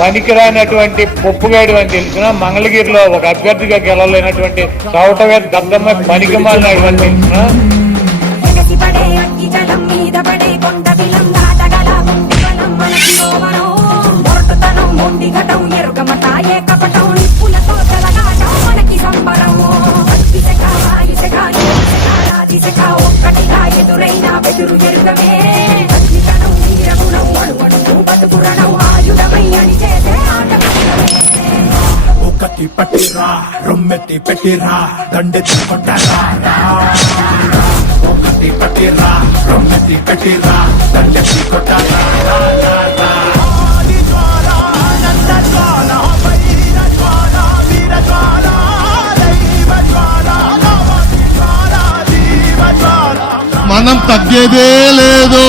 పనికిరానటువంటి పొప్పుగాడు అని తెలిసిన మంగళగిరిలో ఒక అభ్యర్థిగా గెలవలేనటువంటి చౌటవేద దద్దమ్మ పనికిమాలినాడు అని తెలిసిన ఎగసి పడే అగ్గి జలం ఒకటి పట్టిరా రొమ్మెత్తి పెట్టిరా దండెత్తి కొట్టరా. ఒకటి పట్టిరా రొమ్మెత్తి పెట్టిరా దండెత్తి కొట్టరా. మనం తగ్గేదే లేదు.